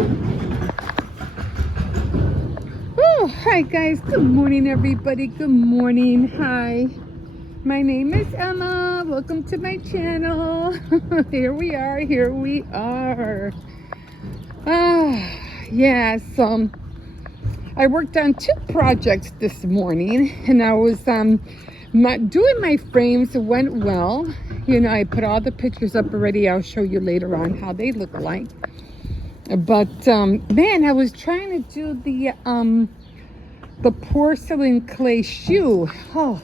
Oh, hi guys. Good morning, everybody. Good morning. Hi. My name is Emma. Welcome to my channel. Here we are. Here we are. Yes. I worked on 2 projects this morning, and I was doing my frames. Went well. You know, I put all the pictures up already. I'll show you later on how they look like. But man, I was trying to do the porcelain clay shoe. Oh,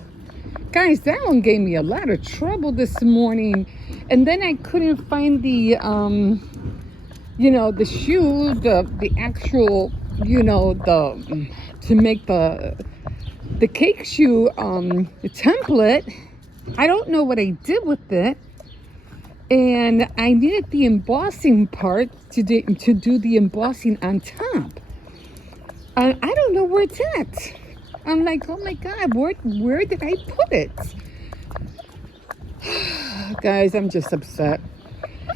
guys, that one gave me a lot of trouble this morning. And then I couldn't find the the shoe, the actual, to make the cake shoe the template. I don't know what I did with it. And I needed the embossing part to do the embossing on top. I don't know where it's at. I'm like, oh my God, where did I put it? Guys, I'm just upset.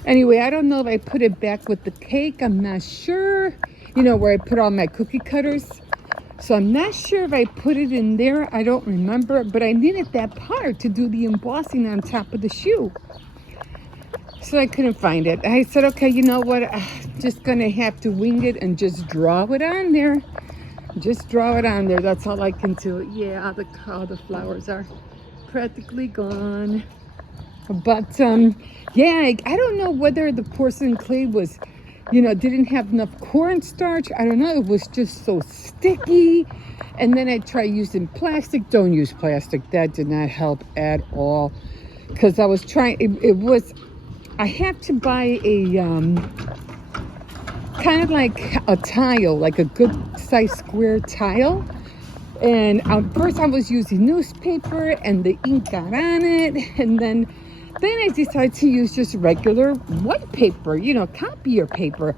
Anyway, I don't know if I put it back with the cake. I'm not sure. You know, where I put all my cookie cutters. So I'm not sure if I put it in there. I don't remember. But I needed that part to do the embossing on top of the shoe. So I couldn't find it. I said, okay, you know what? I'm just going to have to wing it and just draw it on there. Just draw it on there. That's all I can do. Yeah, all the flowers are practically gone. But, yeah, I don't know whether the porcelain clay was, didn't have enough cornstarch. I don't know. It was just so sticky. And then I tried using plastic. Don't use plastic. That did not help at all. Because I was trying, I had to buy a, kind of like a tile, like a good size square tile. And first I was using newspaper and the ink got on it. And then I decided to use just regular white paper, copier paper.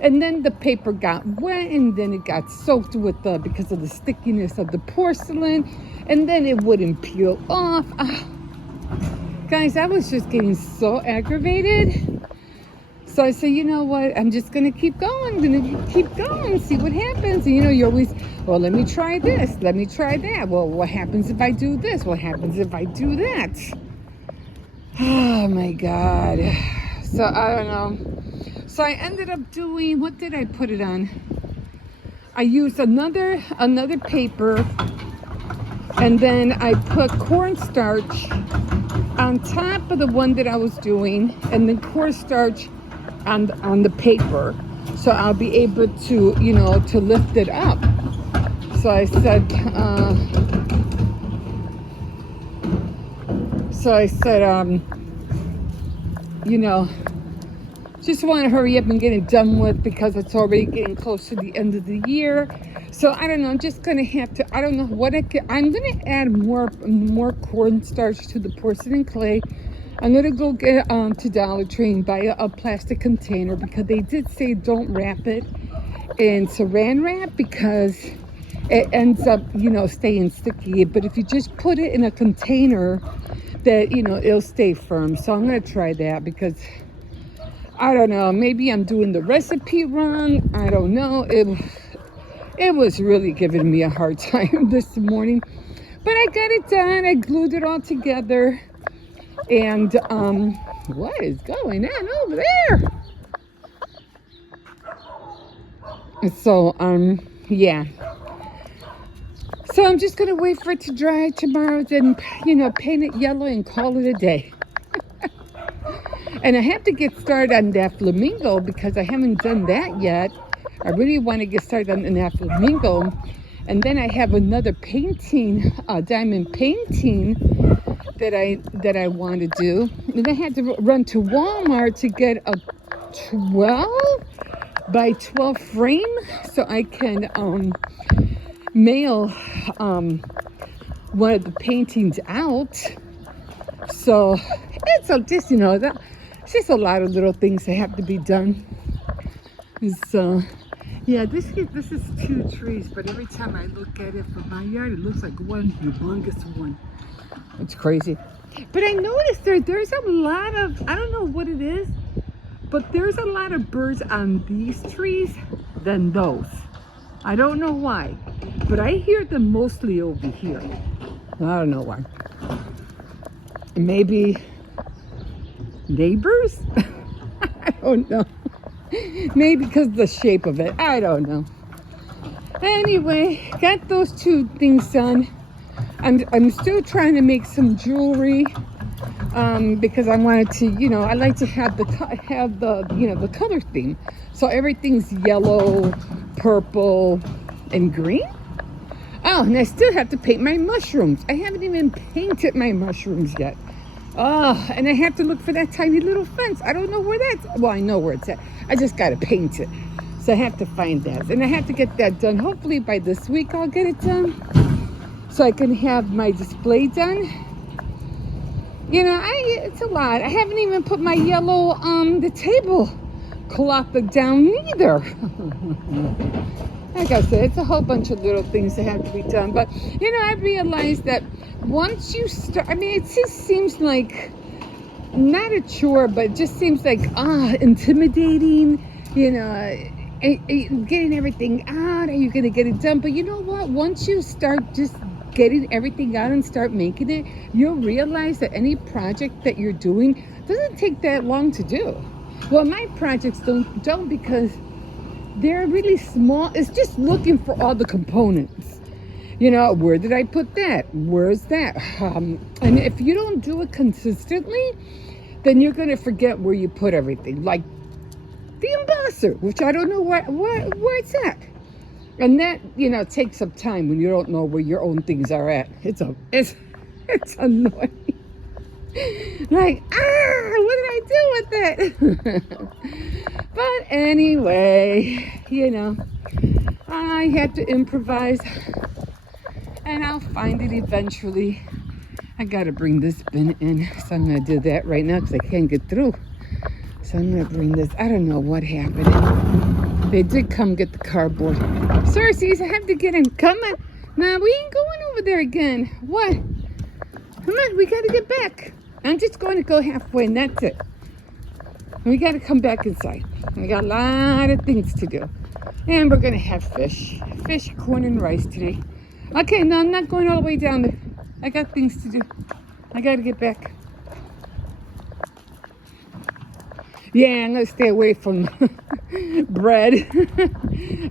And then the paper got wet and then it got soaked with because of the stickiness of the porcelain. And then it wouldn't peel off. Guys, I was just getting so aggravated. So I said, you know what? I'm just going to keep going. I'm going to keep going, see what happens. And, you always, well, let me try this. Let me try that. Well, what happens if I do this? What happens if I do that? Oh, my God. So, I don't know. So I ended up doing, what did I put it on? I used another paper. And then I put cornstarch on top of the one that I was doing, and then cornstarch on the paper, so I'll be able to, to lift it up. So I said, just want to hurry up and get it done with because it's already getting close to the end of the year. So I don't know. I'm just gonna have to. I don't know what I'm gonna add more cornstarch to the porcelain clay. I'm gonna go get to Dollar Tree and buy a plastic container because they did say don't wrap it in saran wrap because it ends up staying sticky. But if you just put it in a container, that it'll stay firm. So I'm gonna try that because I don't know. Maybe I'm doing the recipe wrong. I don't know. It was really giving me a hard time this morning. But I got it done. I glued it all together. And what is going on over there? So, yeah. So I'm just going to wait for it to dry tomorrow. Then, paint it yellow and call it a day. And I have to get started on that flamingo because I haven't done that yet. I really want to get started on that flamingo. And then I have another painting, diamond painting that I want to do. And I had to run to Walmart to get a 12 by 12 frame so I can mail one of the paintings out. So it's just it's just a lot of little things that have to be done. So yeah, this is 2 trees, but every time I look at it from my yard, it looks like one humongous one. It's crazy. But I noticed there's a lot of, I don't know what it is, but there's a lot of birds on these trees than those. I don't know why, but I hear them mostly over here. I don't know why. Maybe neighbors? I don't know. Maybe because of the shape of it. I don't know. Anyway, got those two things done. I'm still trying to make some jewelry because I wanted to, I like to have the the color theme. So everything's yellow, purple, and green. Oh, and I still have to paint my mushrooms. I haven't even painted my mushrooms yet. Oh, and I have to look for that tiny little fence. I don't know where that's. Well, I know where it's at. I just got to paint it. So I have to find that. And I have to get that done. Hopefully by this week I'll get it done. So I can have my display done. It's a lot. I haven't even put my yellow, the table cloth down either. Like I said, it's a whole bunch of little things that have to be done. But, I realized that once you start, it just seems like, not a chore, but it just seems like, intimidating, getting everything out. Are you going to get it done? But you know what? Once you start just getting everything out and start making it, you'll realize that any project that you're doing doesn't take that long to do. Well, my projects don't because they're really small. It's just looking for all the components. Where did I put that? Where's that? And if you don't do it consistently, then you're going to forget where you put everything. Like the embosser, which I don't know where it's at. And that, takes up time when you don't know where your own things are at. It's annoying. Like, what did I do with it? But anyway, I had to improvise. And I'll find it eventually. I got to bring this bin in. So I'm going to do that right now because I can't get through. So I'm going to bring this. I don't know what happened. They did come get the cardboard. Cersei, I have to get him. Come on. Nah, we ain't going over there again. What? Come on, we got to get back. I'm just going to go halfway and that's it. We got to come back inside. We got a lot of things to do. And we're going to have fish. Fish, corn, and rice today. Okay, no, I'm not going all the way down there. I got things to do. I got to get back. Yeah, I'm going to stay away from bread.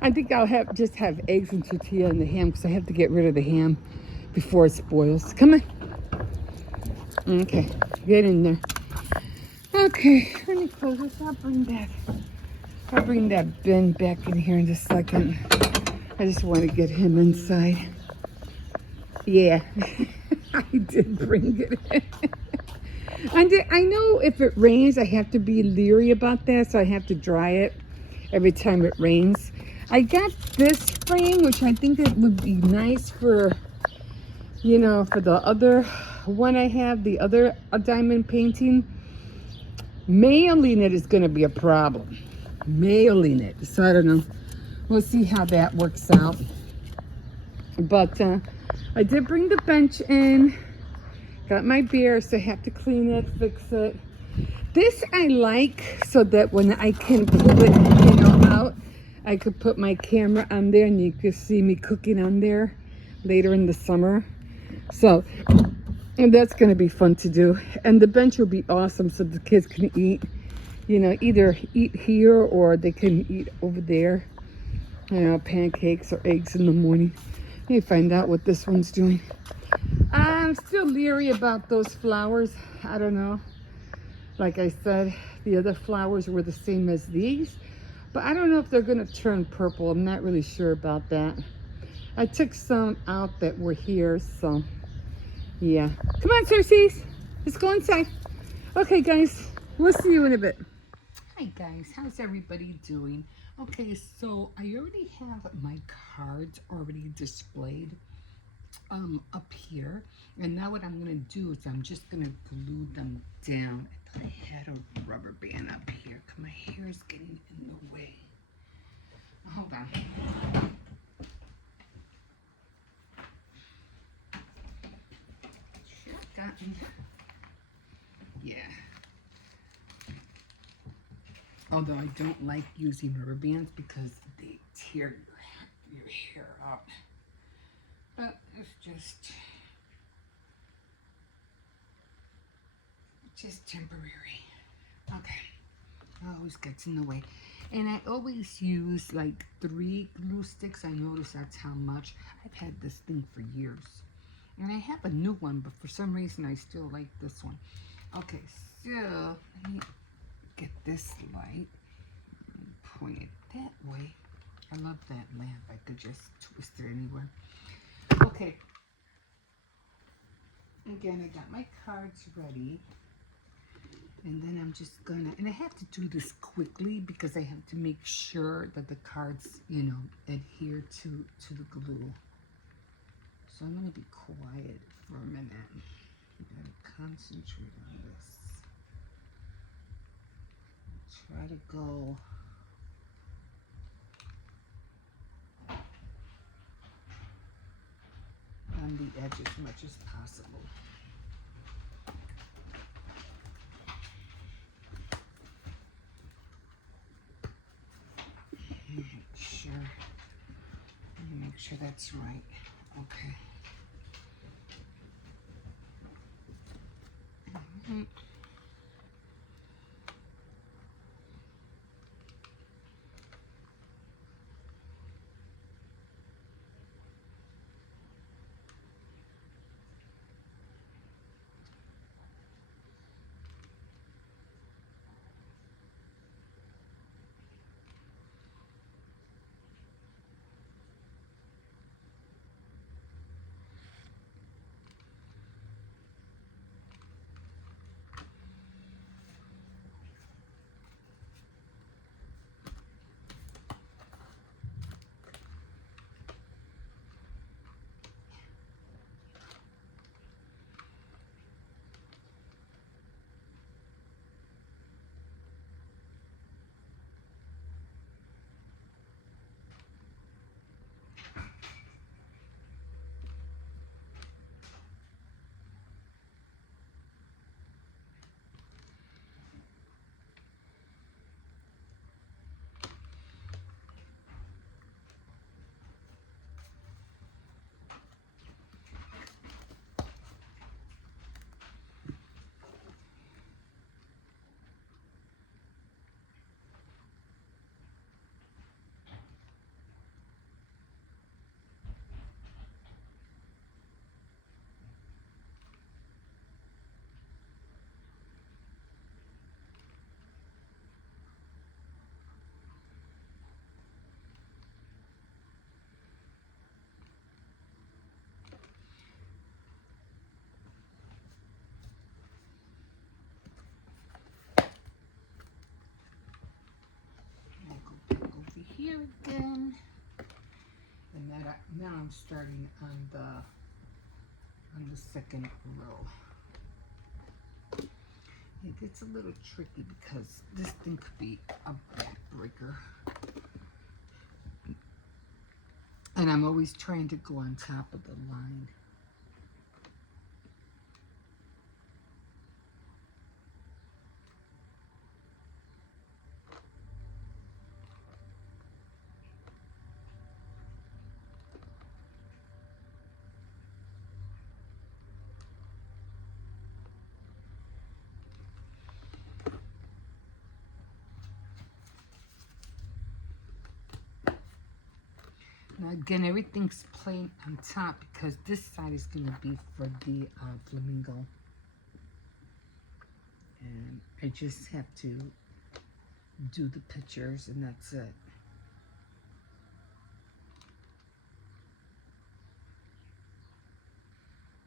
I think I'll just have eggs and tortilla and the ham because I have to get rid of the ham before it spoils. Come on. Okay, get in there. Okay, let me close this. I'll bring that bin back in here in just a second. I just want to get him inside. Yeah, I did bring it in. I know if it rains, I have to be leery about that, so I have to dry it every time it rains. I got this frame, which I think it would be nice for, for the other one I have, the other diamond painting. Mailing it is going to be a problem. Mailing it. So I don't know. We'll see how that works out. But I did bring the bench in. Got my beer, so I have to clean it, fix it. This I like so that when I can pull it, out, I could put my camera on there and you could see me cooking on there later in the summer. So, and that's going to be fun to do. And the bench will be awesome so the kids can eat, either eat here or they can eat over there. Pancakes or eggs in the morning. Let me find out what this one's doing. I'm still leery about those flowers. I don't know. Like I said, the other flowers were the same as these. But I don't know if they're going to turn purple. I'm not really sure about that. I took some out that were here, so yeah. Come on, Cersei. Let's go inside. Okay, guys. We'll see you in a bit. Hi, guys. How's everybody doing? Okay, so I already have my cards already displayed up here. And now what I'm going to do is I'm just going to glue them down. I thought I had a rubber band up here because my hair is getting in the way. Hold on. Should have gotten, yeah. Although I don't like using rubber bands because they tear your hair up. But it's just temporary. Okay. Always gets in the way. And I always use like 3 glue sticks. I notice that's how much. I've had this thing for years. And I have a new one, but for some reason I still like this one. Okay, so let me get this light and point it that way. I love that lamp. I could just twist it anywhere. Okay. Again, I got my cards ready. And then I'm just gonna, and I have to do this quickly because I have to make sure that the cards, you know, adhere to the glue. So I'm gonna be quiet for a minute. You gotta concentrate on this. Try to go on the edge as much as possible. Make sure that's right. Okay. Here again, and now I'm starting on the second row. It gets a little tricky because this thing could be a backbreaker, and I'm always trying to go on top of the line. Now again, everything's plain on top because this side is going to be for the flamingo. And I just have to do the pictures and that's it.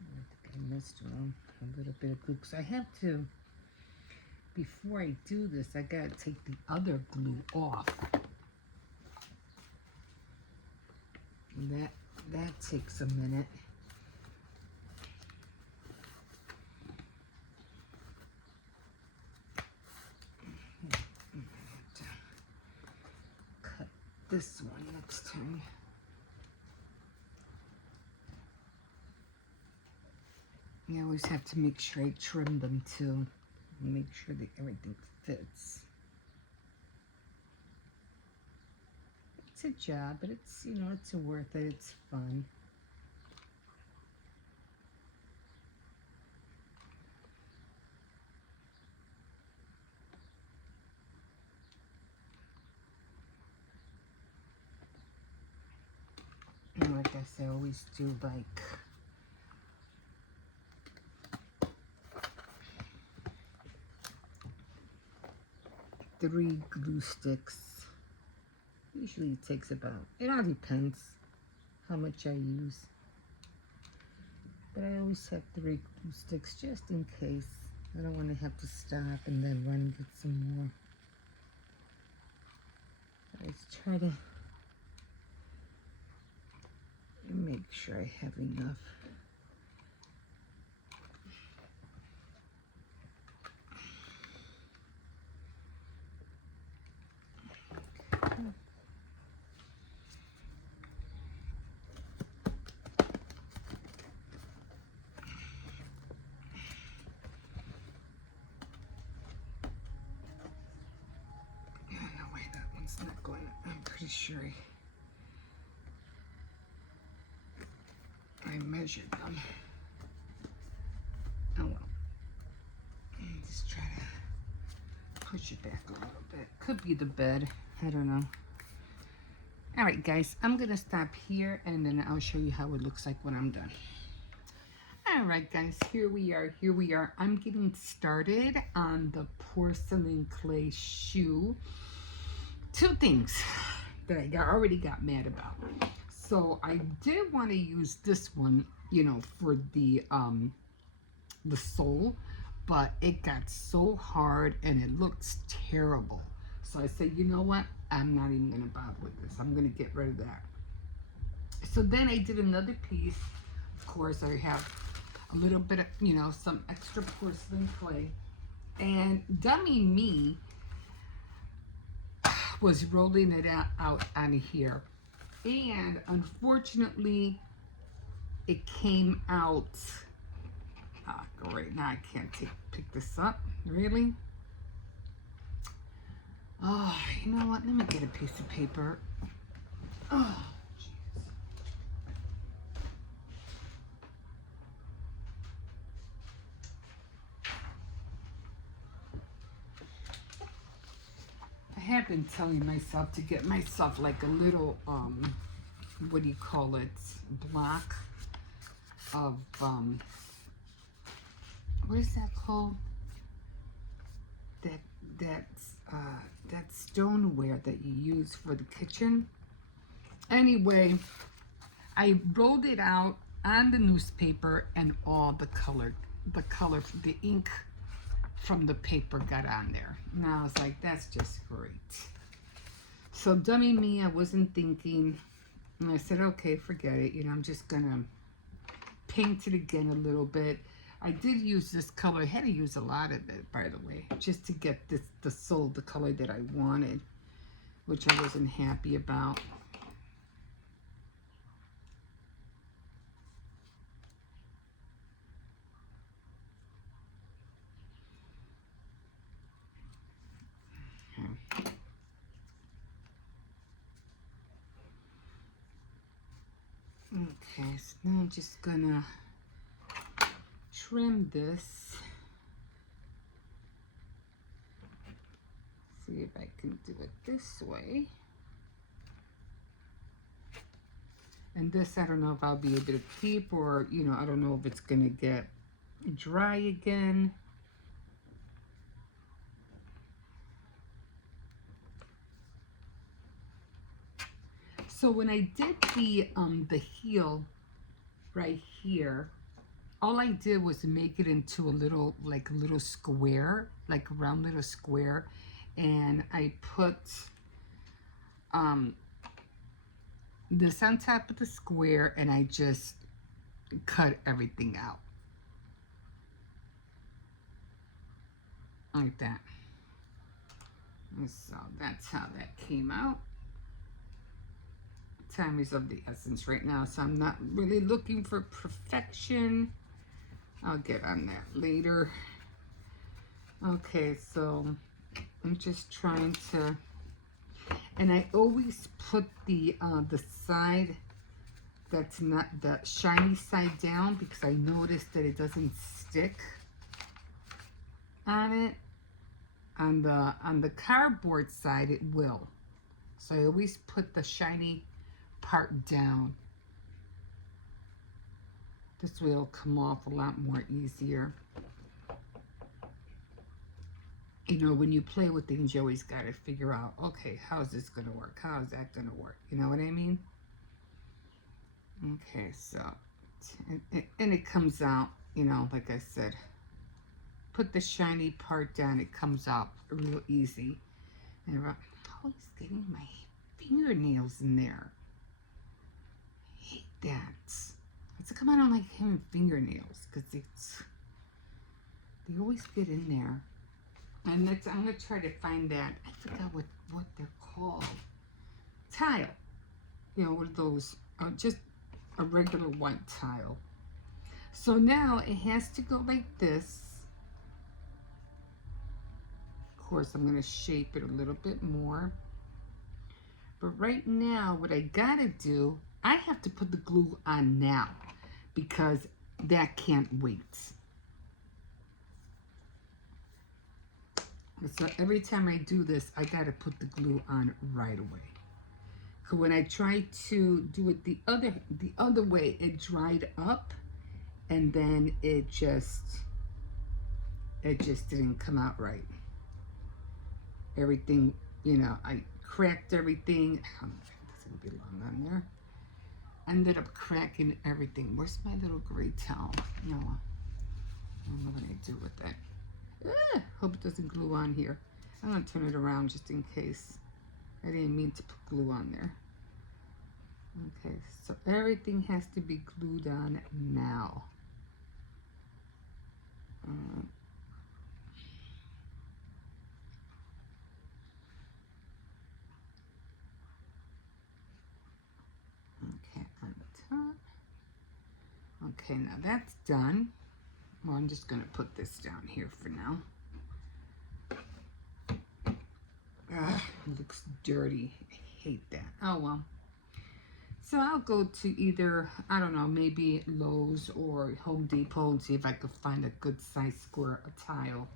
I think I missed one, a little bit of glue. Because I have to, before I do this, I got to take the other glue off. And that takes a minute. Cut this one next time. I always have to make sure I trim them too. Make sure that everything fits. a job, but it's, you know, it's worth it. It's fun. And like I say, I always do like three glue sticks. Usually it takes about, it all depends how much I use. But I always have 3 glue sticks just in case. I don't want to have to stop and then run and get some more. I just try to make sure I have enough. No way, that one's not going. I'm pretty sure I measured them. Oh well. Just try to push it back a little bit. Could be the bed. I don't know. All right, guys. I'm gonna stop here, and then I'll show you how it looks like when I'm done. All right, guys. Here we are. Here we are. I'm getting started on the porcelain clay shoe. 2 things that I already got mad about. So I did want to use this one, you know, for the sole, but it got so hard and it looks terrible. So I said, you know what? I'm not even gonna bother with this. I'm gonna get rid of that. So then I did another piece. Of course, I have a little bit of, you know, some extra porcelain clay, and dummy me was rolling it out on here, and unfortunately it came out. Great, now I can't pick this up. Really? Oh, you know what? Let me get a piece of paper. Oh, jeez. I have been telling myself to get myself like a little, what do you call it? Block of, what is that called? That stoneware that you use for the kitchen. Anyway, I rolled it out on the newspaper, and all the ink from the paper got on there. And I was like, that's just great. So dummy me, I wasn't thinking, and I said, okay, forget it. You know, I'm just gonna paint it again a little bit. I did use this color. I had to use a lot of it, by the way, just to get the sole, the color that I wanted, which I wasn't happy about. Okay, so now I'm just gonna trim this. See if I can do it this way. And this, I don't know if I'll be able to keep, or, you know, I don't know if it's gonna get dry again. So when I did the heel right here, all I did was make it into a little, like a little square, like a round little square, and I put this on top of the square, and I just cut everything out like that. And so that's how that came out. Time is of the essence right now, so I'm not really looking for perfection. I'll get on that later. Okay, so I'm just trying to, And I always put the side that's not the shiny side down, because I noticed that it doesn't stick on it. On the cardboard side, it will. So I always put the shiny part down. This way it'll come off a lot more easier. You know, when you play with things, you always got to figure out, okay, how's this going to work? How is that going to work? You know what I mean? Okay, so, and it comes out, you know, like I said, put the shiny part down, it comes out real easy. And I'm always getting my fingernails in there. I hate that. It's come I don't like having fingernails, because they always get in there. And I'm going to try to find that. I forgot what they're called. Tile. You know, what are those? Just a regular white tile. So now it has to go like this. Of course, I'm going to shape it a little bit more. But right now, what I got to do, I have to put the glue on now, because that can't wait. So every time I do this, I got to put the glue on right away. So when I tried to do it the other way, it dried up, and then it just didn't come out right. Everything, you know, I cracked everything. Oh, this is gonna be long on there. Ended up cracking everything. Where's my little gray towel? No, I don't know what I do with that. Hope it doesn't glue on here. I'm gonna turn it around just in case. I didn't mean to put glue on there. Okay, so everything has to be glued on now. Okay, on the top. Okay, now that's done. Well, I'm just gonna put this down here for now. It looks dirty. I hate that. Oh well. So I'll go to either, I don't know, maybe Lowe's or Home Depot and see if I could find a good size square of tile.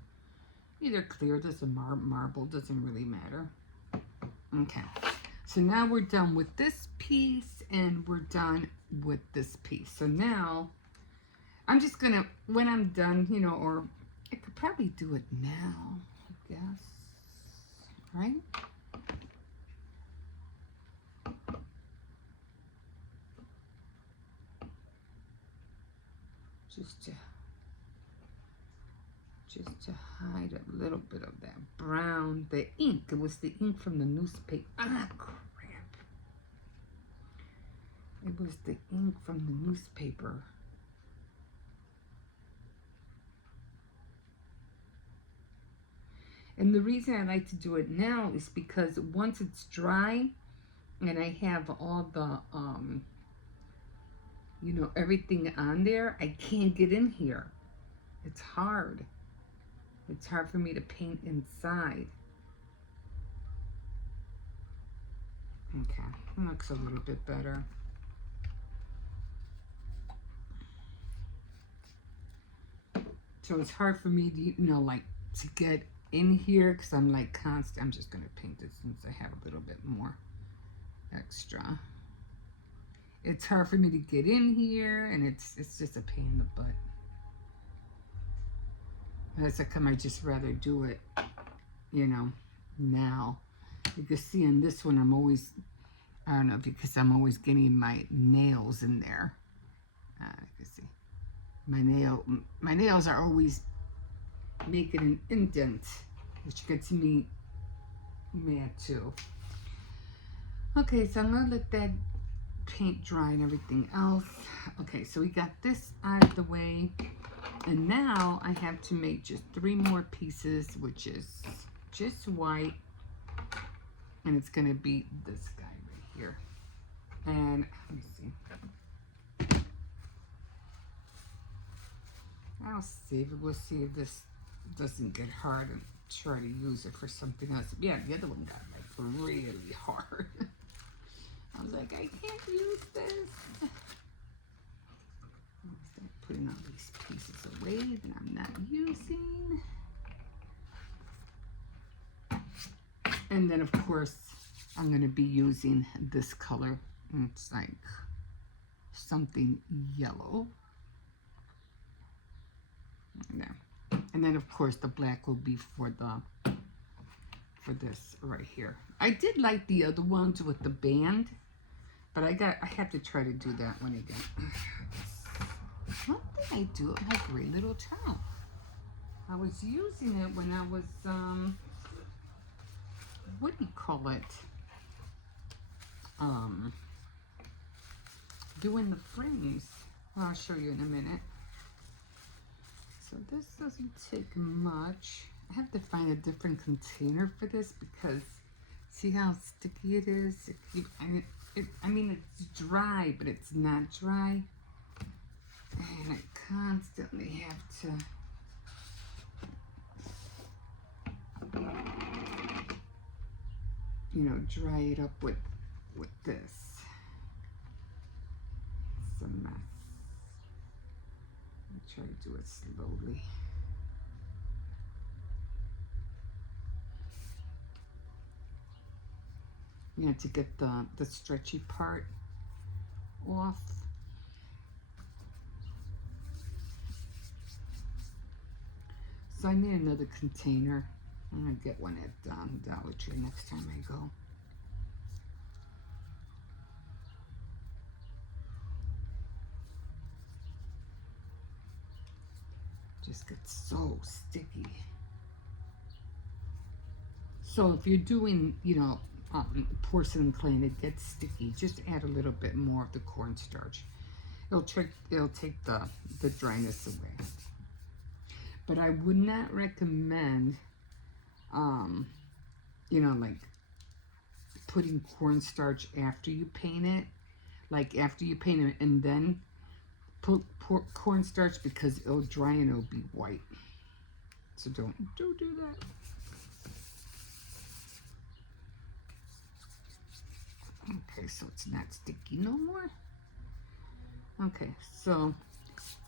Either clear, doesn't marble, doesn't really matter. Okay. So now we're done with this piece, and we're done with this piece. So now I'm just gonna, when I'm done, you know, or I could probably do it now, I guess, right? Just to hide a little bit of that brown, the ink. It was the ink from the newspaper. Ah, crap. It was the ink from the newspaper. And the reason I like to do it now is because once it's dry and I have all the, you know, everything on there, I can't get in here. It's hard. It's hard for me to paint inside. Okay, that looks a little bit better. So it's hard for me to, you know, like to get in here, because I'm like constant. I'm just going to paint it since I have a little bit more extra. It's hard for me to get in here, and it's just a pain in the butt. That's how come I just rather do it, you know, now. You can see in this one, I'm always, I don't know, because I'm always getting my nails in there. You can see my nails are always making an indent, which gets me mad too. Okay, so I'm gonna let that paint dry and everything else. Okay, so we got this out of the way, and now I have to make just 3 more pieces, which is just white, and it's gonna be this guy right here. And let me see. I'll save it. We'll see if this doesn't get hard and try to use it for something else. Yeah, the other one got like really hard. I was like, I can't use this. I'll start putting all these pieces away that I'm not using. And then of course, I'm going to be using this color. It's like something yellow. There. And then of course the black will be for this right here. I did like the other ones with the band, but I have to try to do that one again. What did I do with my gray little towel? I was using it when I was what do you call it? Doing the frames. Well, I'll show you in a minute. So this doesn't take much. I have to find a different container for this because see how sticky it is? I mean, it's dry, but it's not dry. And I constantly have to, you know, dry it up with this. It's a mess. I'll try to do it slowly. You know, to get the stretchy part off. So I need another container. I'm gonna get one at Dollar Tree next time I go. Just gets so sticky. So if you're doing, you know, porcelain clay and it gets sticky, just add a little bit more of the cornstarch. It'll take the dryness away. But I would not recommend, you know, like putting cornstarch after you paint it. Like after you paint it and then put cornstarch because it'll dry and it'll be white. So don't do that. Okay, so it's not sticky no more. Okay, so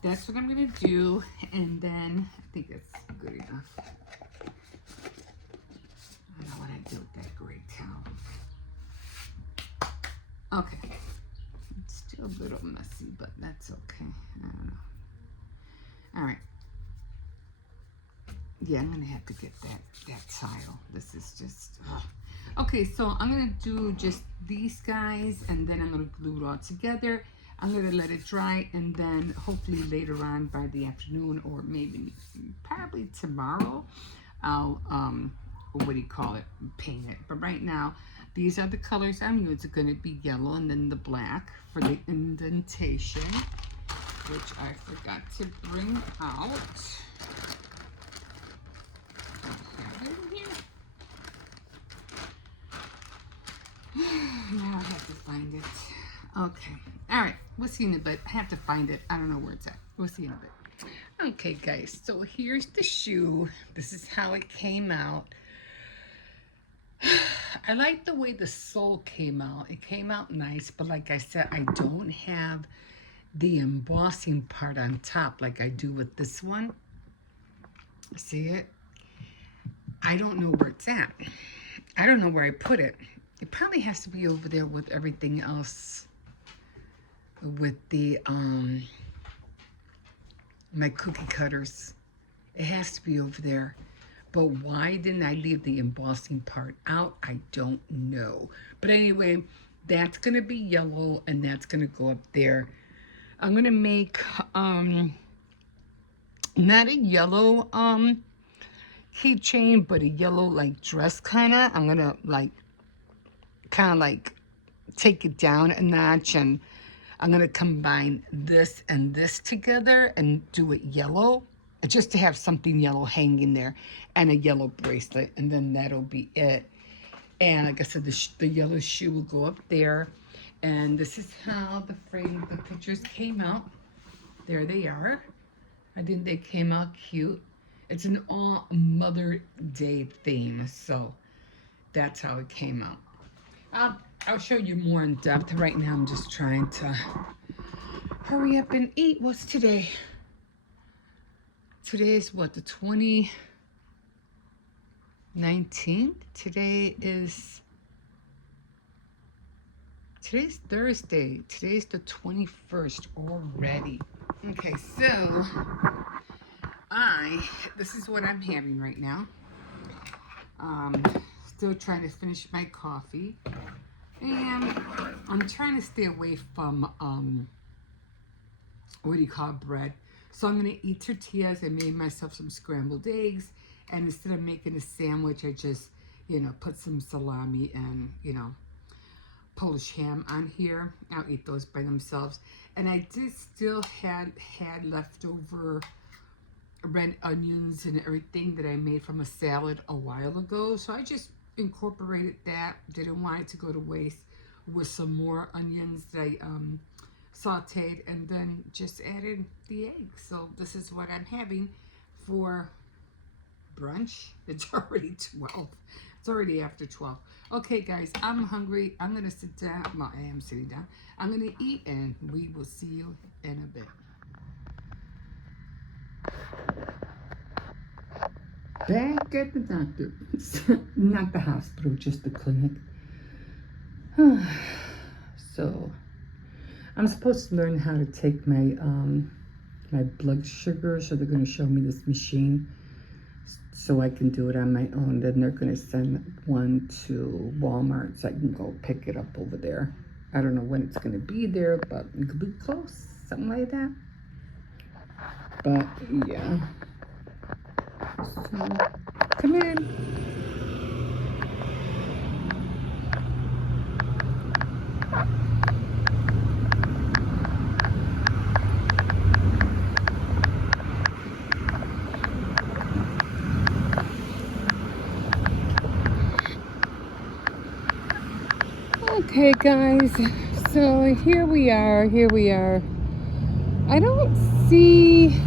that's what I'm gonna do, and then I think it's good enough. I don't know what I do with that gray towel. Okay, it's still a little messy, but that's okay. I don't know. All right. Yeah, I'm gonna have to get that tile. This is just, ugh. Okay, so I'm gonna do just these guys, and then I'm gonna glue it all together. I'm gonna let it dry, and then hopefully later on by the afternoon, or maybe probably tomorrow, I'll what do you call it? Paint it. But right now, these are the colors I'm using. It's gonna be yellow and then the black for the indentation, which I forgot to bring out. Now I have to find it. Okay. All right. We'll see in a bit. I have to find it. I don't know where it's at. We'll see in a bit. Okay, guys. So here's the shoe. This is how it came out. I like the way the sole came out. It came out nice, but like I said, I don't have the embossing part on top like I do with this one. See it? I don't know where it's at. I don't know where I put it. It probably has to be over there with everything else. With the, my cookie cutters. It has to be over there. But why didn't I leave the embossing part out? I don't know. But anyway, that's going to be yellow and that's going to go up there. I'm going to make, not a yellow, keychain, but a yellow like dress kind of. I'm gonna like kind of like take it down a notch, and I'm gonna combine this and this together and do it yellow, just to have something yellow hanging there, and a yellow bracelet, and then that'll be it. And like I said, the yellow shoe will go up there, and this is how the pictures came out. There they are. I think they came out cute. It's an all Mother Day theme, so that's how it came out. I'll show you more in depth. Right now I'm just trying to hurry up and eat. What's today? Today is what, the 19th? Today's Thursday. Today's the 21st already. Okay, so this is what I'm having right now. Still trying to finish my coffee. And I'm trying to stay away from, what do you call it, bread. So I'm going to eat tortillas. I made myself some scrambled eggs. And instead of making a sandwich, I just, put some salami and, Polish ham on here. I'll eat those by themselves. And I did still had leftover red onions and everything that I made from a salad a while ago. So I just incorporated that. Didn't want it to go to waste, with some more onions that I sauteed, and then just added the eggs. So this is what I'm having for brunch. It's already 12. It's already after 12. Okay, guys, I'm hungry. I'm going to sit down. Well, I am sitting down. I'm going to eat, and we will see you in a bit. Back at the doctor's. Not the hospital, just the clinic. So, I'm supposed to learn how to take my my blood sugar. So they're going to show me this machine, so I can do it on my own. Then they're going to send one to Walmart so I can go pick it up over there. I don't know when it's going to be there, but it could be close, something like that. But yeah. So, come in. Okay, guys, so here we are. I don't see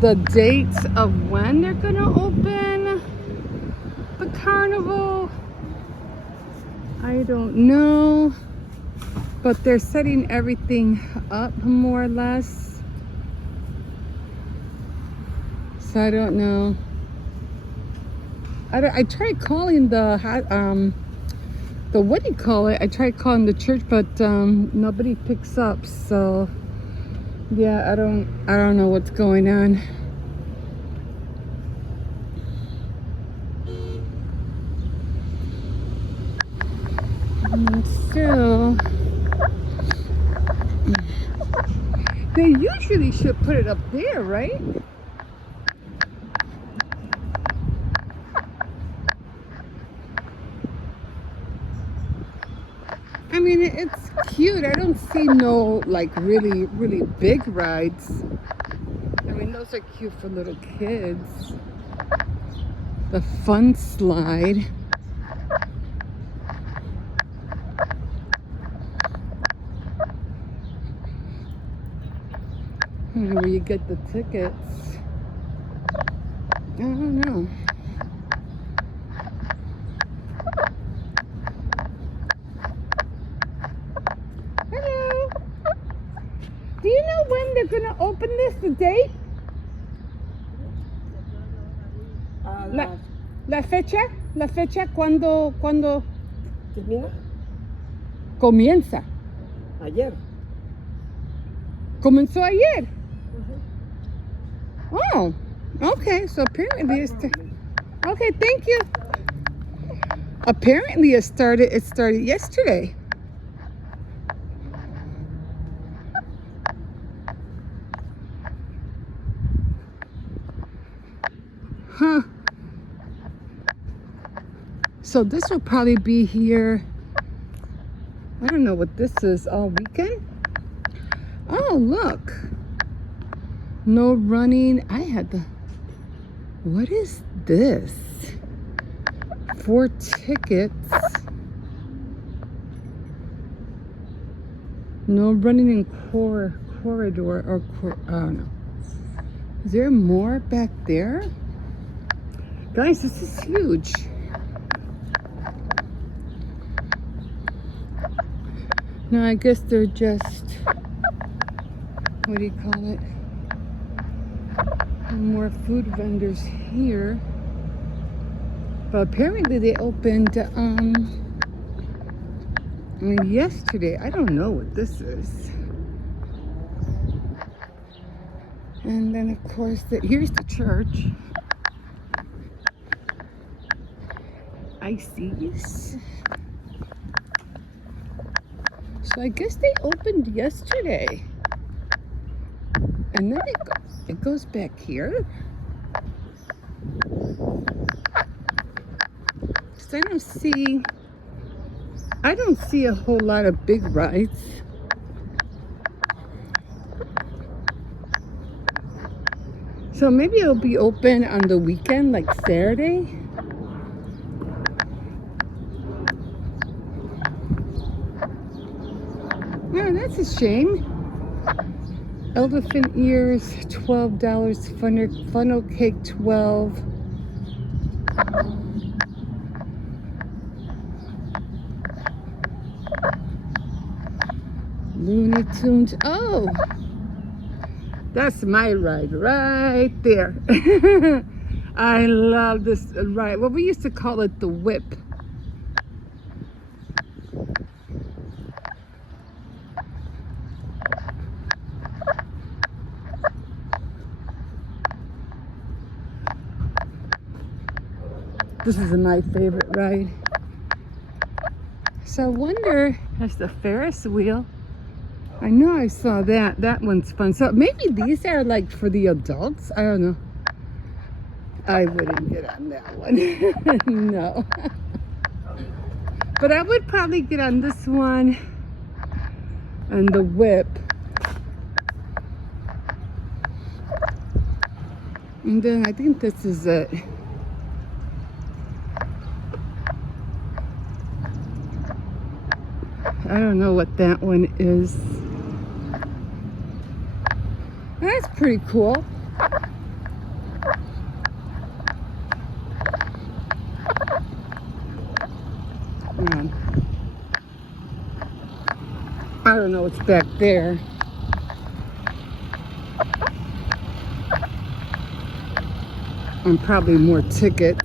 the dates of when they're gonna open the carnival. I don't know, but they're setting everything up more or less. So I don't know. I tried calling the what do you call it? I tried calling the church, but nobody picks up. So yeah, I don't know what's going on. And so they usually should put it up there, right? I mean, it's cute. I don't see no like really big rides. I mean, those are cute for little kids. The fun slide. I don't know where you get the tickets. I don't know. Hello. Do you know when they're gonna open this? The date? La fecha? La fecha cuando ¿Termina? comienza. Ayer. Comenzó ayer. Oh, okay. So apparently it's okay. Thank you. Apparently it started yesterday. Huh. So this will probably be here. I don't know what this is, all weekend. Oh, look. No running. What is this? 4 tickets. No running in corridor or I don't know. Is there more back there? Guys, this is huge. No, I guess they're just, what do you call it? More food vendors here. But apparently they opened yesterday. I don't know what this is. And then of course here's the church. Ices. So I guess they opened yesterday. And then it goes back here. So I don't see a whole lot of big rides. So maybe it'll be open on the weekend, like Saturday. Oh, that's a shame. Elephant ears, $12. Funnel cake, $12. Looney Tunes. Oh, that's my ride right there. I love this ride. Well, we used to call it the whip. This is my favorite ride. So I wonder, that's the Ferris wheel. I know I saw that. That one's fun. So maybe these are like for the adults. I don't know. I wouldn't get on that one. No. But I would probably get on this one and the whip. And then I think this is it. I don't know what that one is. That's pretty cool. I don't know what's back there. And probably more tickets.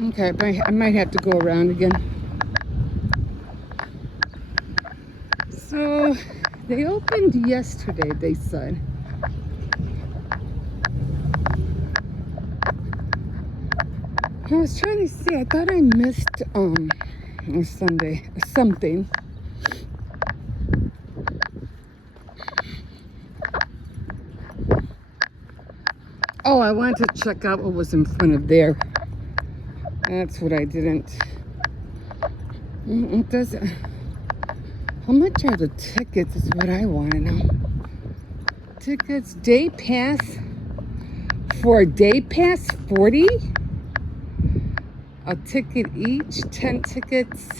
Okay, I might have to go around again. So they opened yesterday, they said. I was trying to see, I thought I missed Sunday something. Oh, I wanted to check out what was in front of there. That's what I didn't. It doesn't. How much are the tickets is what I want to know. Tickets, day pass. For a day pass, 40. A ticket each, 10 tickets.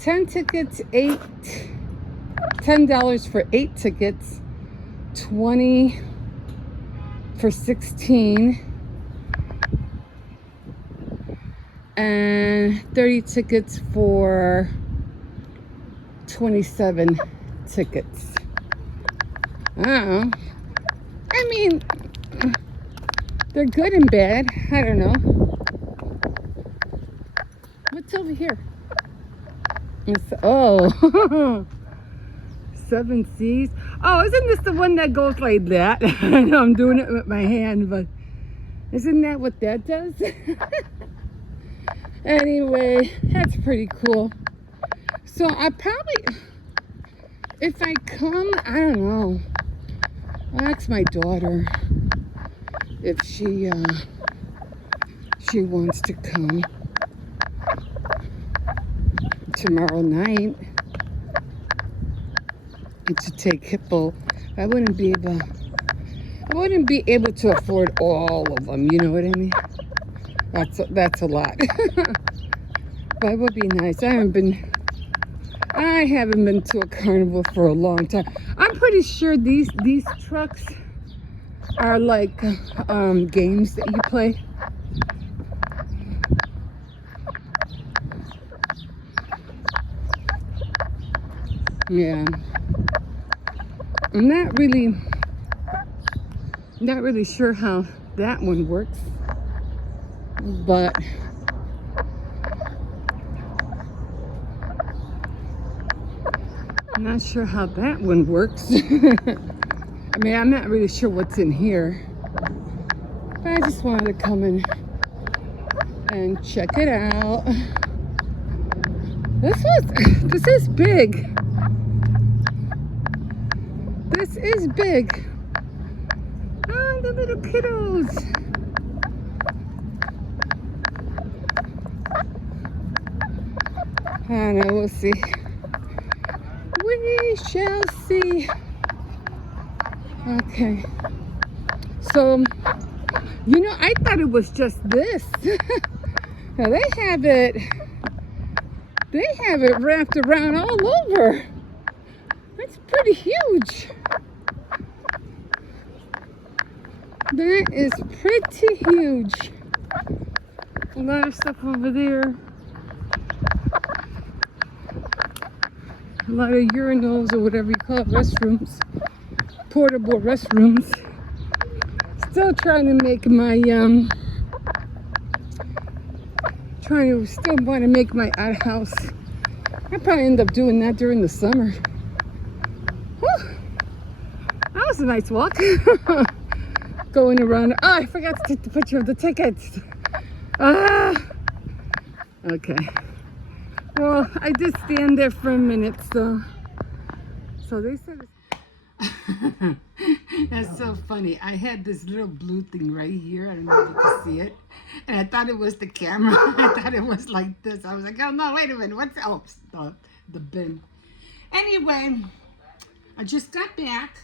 10 tickets, $10 for 8 tickets. 20 for 16. And 30 tickets for 27 tickets. I don't know. I mean, they're good and bad. I don't know. What's over here? Oh, Seven Seas. Oh, isn't this the one that goes like that? I know I'm doing it with my hand, but isn't that what that does? Anyway, that's pretty cool. So I probably, if I come, I don't know. I'll ask my daughter if she wants to come tomorrow night and to take Hippo. I wouldn't be able to afford all of them. You know what I mean? That's a lot. But it would be nice. I haven't been to a carnival for a long time. I'm pretty sure these trucks are like games that you play. Yeah. I'm not really sure how that one works, but I'm not sure how that one works. I mean, I'm not really sure what's in here, but I just wanted to come in and check it out. This is big. This is big. Oh, the little kiddos. I don't know, we'll see. We shall see. Okay. So, I thought it was just this. Now they have it wrapped around all over. That's pretty huge. That is pretty huge. A lot of stuff over there. A lot of urinals or whatever you call it, restrooms. Portable restrooms. Still trying to make my still want to make my outhouse. I'll probably end up doing that during the summer. Whew. That was a nice walk. Going around. Oh, I forgot to take the picture of the tickets. Okay. Well, I did stand there for a minute, so they said it's that's so funny. I had this little blue thing right here. I don't know if you can see it. And I thought it was the camera. I thought it was like this. I was like, oh no, wait a minute. What's the bin? Anyway, I just got back.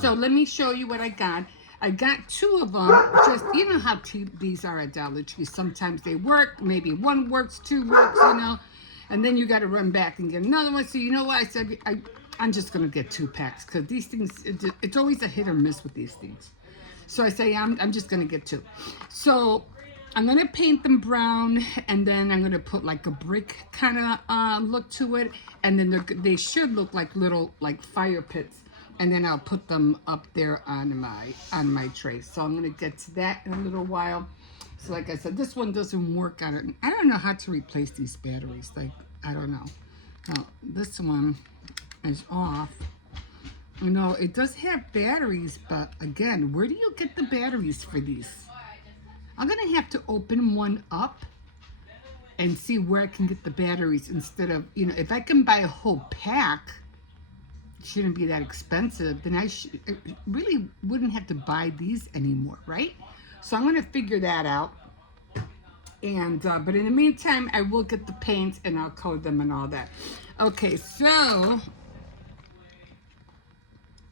So let me show you what I got. I got 2 of them. Just, you know how cheap these are at Dollar Tree. Sometimes they work. Maybe 1 works, 2 works, And then you got to run back and get another one. So you know what? I said, I'm just going to get 2 packs. Because these things, it's always a hit or miss with these things. So I say, I'm just going to get 2. So I'm going to paint them brown. And then I'm going to put like a brick kind of look to it. And then they should look like little like fire pits. And then I'll put them up there on my tray. So I'm gonna get to that in a little while. So like I said, this one doesn't work on it. I don't know how to replace these batteries. Like, I don't know. Now, this one is off. It does have batteries, but again, where do you get the batteries for these? I'm gonna have to open one up and see where I can get the batteries instead of, if I can buy a whole pack, shouldn't be that expensive, then I really wouldn't have to buy these anymore, right? So I'm going to figure that out. And but in the meantime, I will get the paints and I'll color them and all that. Okay, so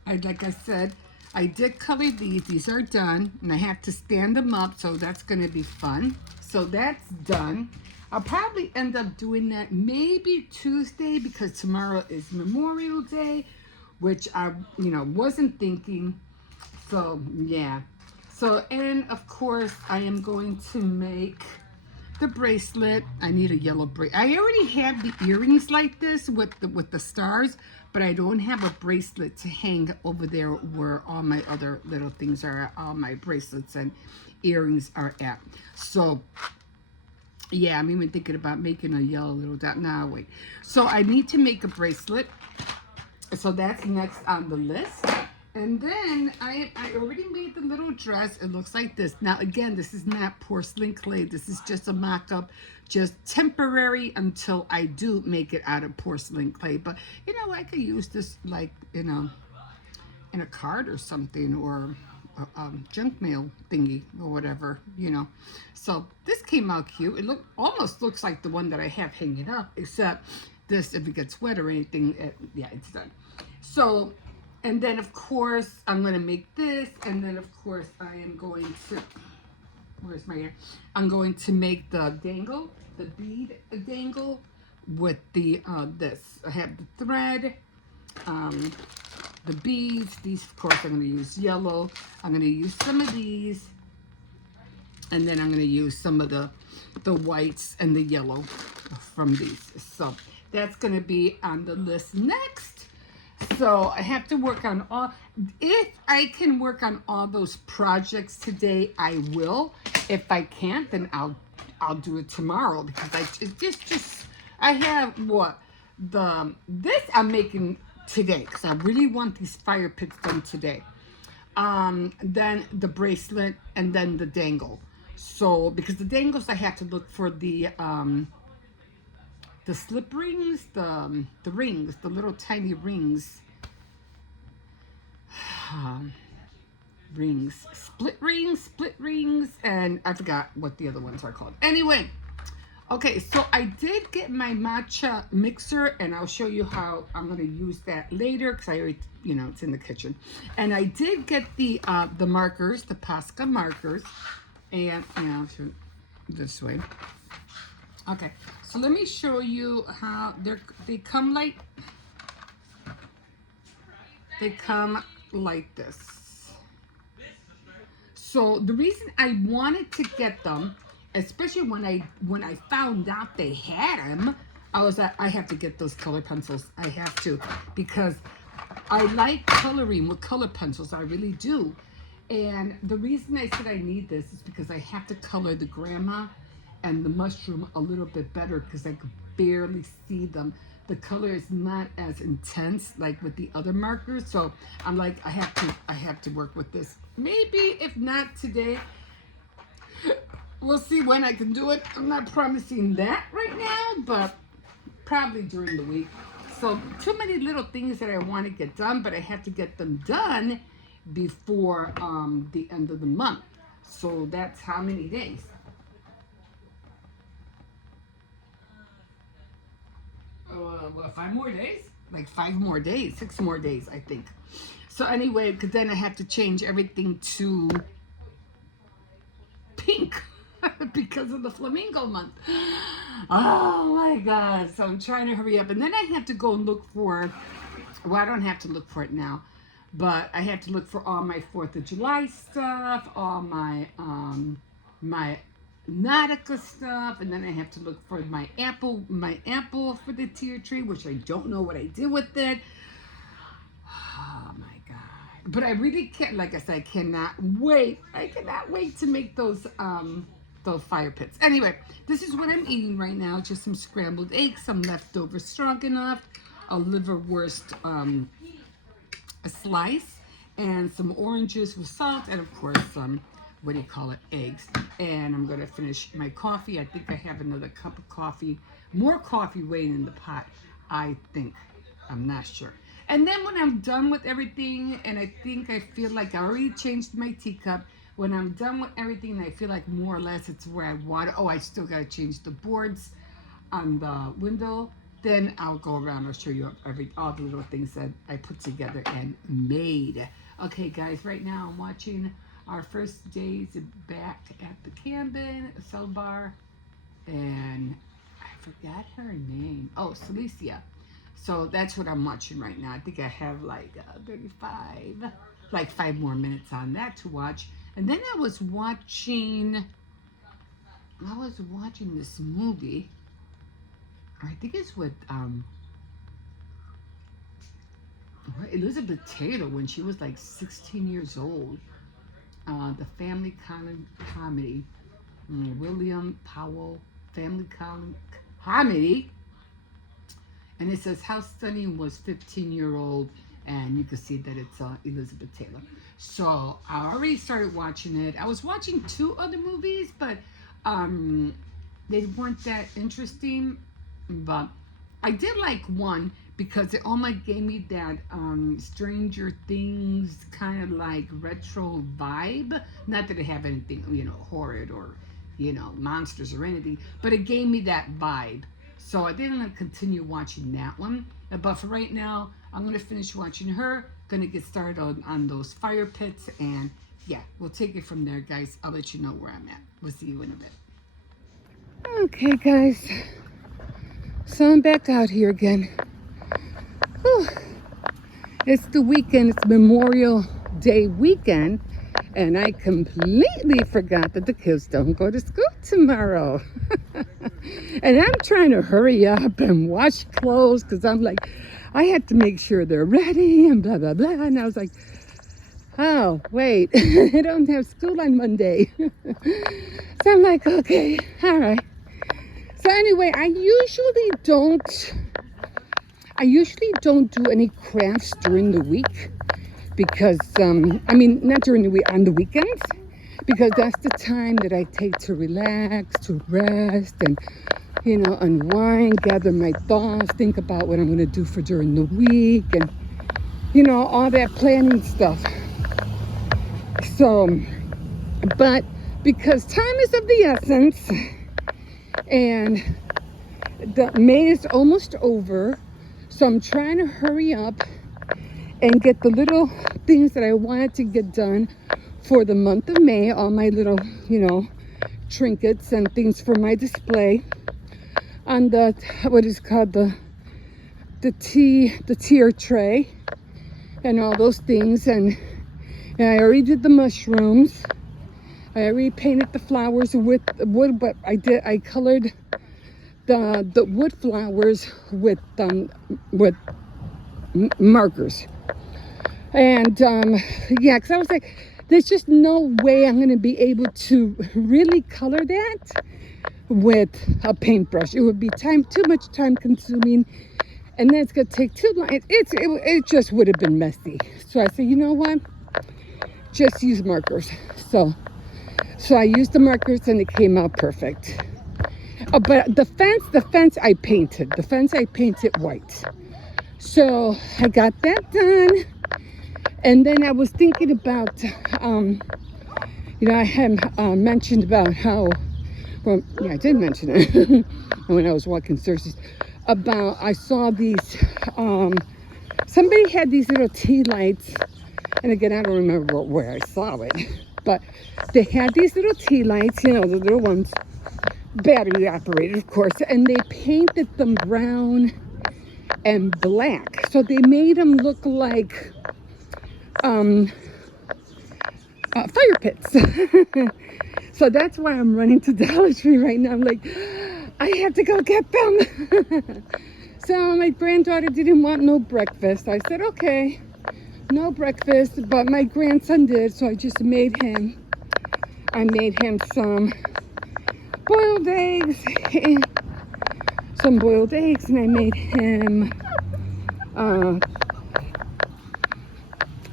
like I said, I did color these. These are done, and I have to stand them up, so that's going to be fun. So that's done. I'll probably end up doing that maybe Tuesday because tomorrow is Memorial Day, which I, wasn't thinking. So, yeah. So, and of course, I am going to make the bracelet. I need a yellow bracelet. I already have the earrings like this with the stars, but I don't have a bracelet to hang over there where all my other little things are, all my bracelets and earrings are at. So, yeah, I'm even thinking about making a yellow little dot. Now, wait. So I need to make a bracelet. So that's next on the list. And then I already made the little dress. It looks like this. Now, again, this is not porcelain clay. This is just a mock-up, just temporary until I do make it out of porcelain clay. But, I could use this like, in a card or something, or junk mail thingy or whatever, So this came out cute. It almost looks like the one that I have hanging up, except this, if it gets wet or anything, it's done. So, and then of course I'm going to make this, and then of course I am going to, where's my hair? I'm going to make the dangle, the bead dangle with the this. I have the thread, the beads. These, of course, I'm going to use yellow. I'm going to use some of these, and then I'm going to use some of the whites and the yellow from these. So That's going to be on the list next. So I have to work on all, if I can work on all those projects today, I will. If I can't, then I'll do it tomorrow, because I have this I'm making today, because I really want these fire pits done today. Then the bracelet, and then the dangle. So because the dangles, I have to look for the slip rings, the rings, the little tiny rings. Split rings, and I forgot what the other ones are called. Anyway, okay, so I did get my matcha mixer, and I'll show you how I'm going to use that later, because I already, it's in the kitchen. And I did get the markers, the Posca markers, and this way. Okay, so let me show you how they come like this. So the reason I wanted to get them, especially when I found out they had them, I was like, I have to get those color pencils. I have to, because I like coloring with color pencils. I really do. And the reason I said I need this is because I have to color the grandma and the mushroom a little bit better, because I could barely see them. The color is not as intense like with the other markers, so I'm like, I have to work with this. Maybe if not today, we'll see when I can do it. I'm not promising that right now, but probably during the week. So too many little things that I want to get done, but I have to get them done before the end of the month. So that's how many days? Well, 5 more days? Like 5 more days, 6 more days, I think. So anyway, because then I have to change everything to pink because of the flamingo month. Oh my God. So I'm trying to hurry up. And then I have to go and look for, well, I don't have to look for it now, but I have to look for all my 4th of July stuff, all my Nautica stuff, and then I have to look for my apple for the tier tree, which I don't know what I did with it. Oh my God. But I really can't, like I said, I cannot wait to make those fire pits. Anyway, this is what I'm eating right now, just some scrambled eggs, some leftover stroganoff, a liverwurst a slice, and some oranges with salt, and of course some eggs. And I'm going to finish my coffee. I think I have another cup of coffee, more coffee waiting in the pot, I think. I'm not sure. And then when I'm done with everything, and I feel like I already changed my teacup, when I'm done with everything, and I feel like more or less it's where I want it. Oh, I still got to change the boards on the window. Then I'll go around and show you all the little things that I put together and made. Okay, guys, right now I'm watching our first days back at the cabin, Selbar, and I forgot her name. Oh, Celicia. So that's what I'm watching right now. I think I have like 5 more minutes on that to watch. And then I was watching this movie. I think it's with Elizabeth Taylor when she was like 16 years old. The family comedy, William Powell family comedy, and it says how stunning was 15-year-old, and you can see that it's Elizabeth Taylor. So I already started watching it. I was watching 2 other movies, but they weren't that interesting. But I did like one, because it almost gave me that Stranger Things kind of like retro vibe. Not that it have anything, horrid or, monsters or anything, but it gave me that vibe. So I didn't continue watching that one. But for right now, I'm going to finish watching her. Going to get started on those fire pits. And yeah, we'll take it from there, guys. I'll let you know where I'm at. We'll see you in a bit. Okay, guys. So I'm back out here again. Whew. It's the weekend. It's Memorial Day weekend, and I completely forgot that the kids don't go to school tomorrow. And I'm trying to hurry up and wash clothes because I'm like, I had to make sure they're ready and blah, blah, blah. And I was like, oh, wait, I don't have school on Monday. So I'm like, okay, all right. So anyway, I usually don't do any crafts during the week because, not during the week, on the weekends, because that's the time that I take to relax, to rest, and, unwind, gather my thoughts, think about what I'm going to do for during the week, and, all that planning stuff. So, but because time is of the essence, and the May is almost over, so I'm trying to hurry up and get the little things that I wanted to get done for the month of May, all my little, trinkets and things for my display on the, what is called the tier tray and all those things. And I already did the mushrooms. I already painted the flowers with wood, but I colored the wood flowers with markers. And yeah, because I was like, there's just no way I'm going to be able to really color that with a paintbrush. It would be too much time consuming, and then it's going to take too long. It just would have been messy. So I said, you know what? Just use markers. So I used the markers and it came out perfect. Oh, but the fence I painted. The fence I painted white. So I got that done. And then I was thinking about, I had mentioned about how, well, yeah, I did mention it when I was walking Thursdays, about I saw these, somebody had these little tea lights, and again, I don't remember where I saw it, but they had these little tea lights, the little ones, battery operated, of course, and they painted them brown and black. So they made them look like fire pits. So that's why I'm running to Dollar Tree right now. I'm like, I have to go get them. So my granddaughter didn't want no breakfast. I said, okay, no breakfast, but my grandson did, so I just made him some boiled eggs, and I made him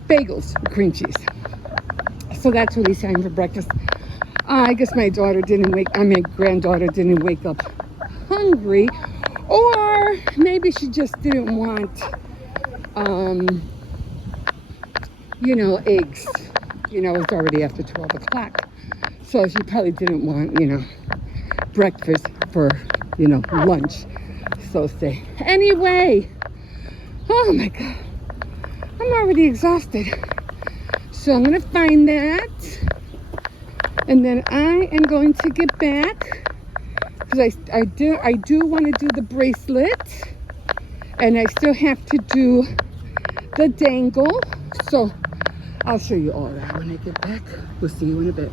bagels with cream cheese. So that's what he's having for breakfast. I guess my granddaughter didn't wake up hungry, or maybe she just didn't want, eggs. It's already after 12 o'clock. So she probably didn't want, breakfast for, lunch. So say. Anyway, oh my God, I'm already exhausted. So I'm going to find that. And then I am going to get back because I do want to do the bracelet, and I still have to do the dangle. So I'll show you all that when I get back. We'll see you in a bit.